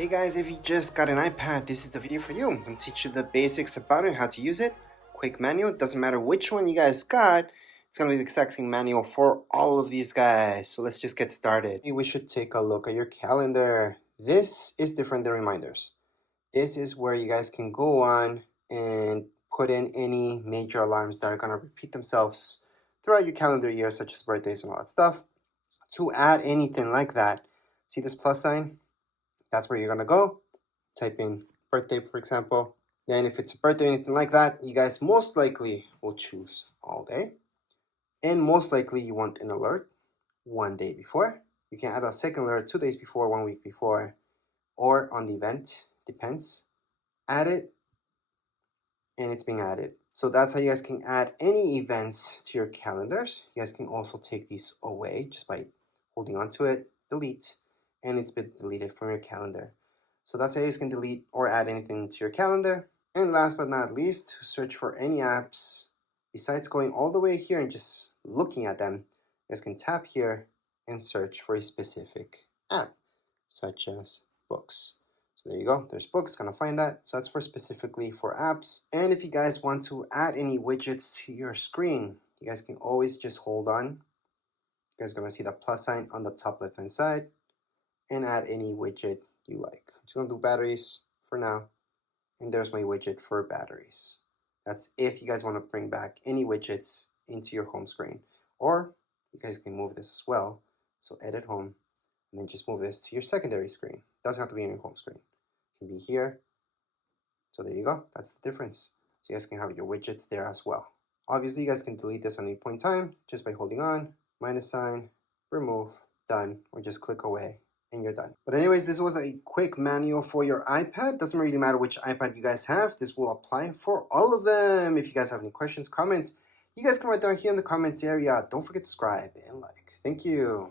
Hey guys, if you just got an iPad, this is the video for you. I'm going to teach you the basics about it, how to use it. Quick manual, doesn't matter which one you guys got, it's going to be the exact same manual for all of these guys. So let's just get started. We should take a look at your calendar. This is different than reminders. This is where you guys can go on and put in any major alarms that are going to repeat themselves throughout your calendar year, such as birthdays and all that stuff. To add anything like that, see this plus sign? That's where you're going to go. Type in birthday, for example. Then if it's a birthday or anything like that, you guys most likely will choose all day. And most likely you want an alert 1 day before. You can add a second alert 2 days before, 1 week before, or on the event, depends. Add it, and it's being added. So that's how you guys can add any events to your calendars. You guys can also take these away just by holding onto it, delete, and it's been deleted from your calendar. So that's how you guys can delete or add anything to your calendar. And last but not least, to search for any apps, besides going all the way here and just looking at them, you guys can tap here and search for a specific app, such as books. So there you go, there's books, gonna find that. So that's for specifically for apps. And if you guys want to add any widgets to your screen, you guys can always just hold on. You guys are gonna see the plus sign on the top left hand side and add any widget you like. I'm just gonna do batteries for now. And there's my widget for batteries. That's if you guys want to bring back any widgets into your home screen. Or you guys can move this as well. So edit home, and then just move this to your secondary screen. Doesn't have to be in your home screen. It can be here. So there you go. That's the difference. So you guys can have your widgets there as well. Obviously, you guys can delete this at any point in time just by holding on, minus sign, remove, done, or just click away and you're done. But anyways, this was a quick manual for your iPad. Doesn't really matter which iPad you guys have. This will apply for all of them. If you guys have any questions, comments, you guys can write down here in the comments area. Don't forget to subscribe and like. Thank you.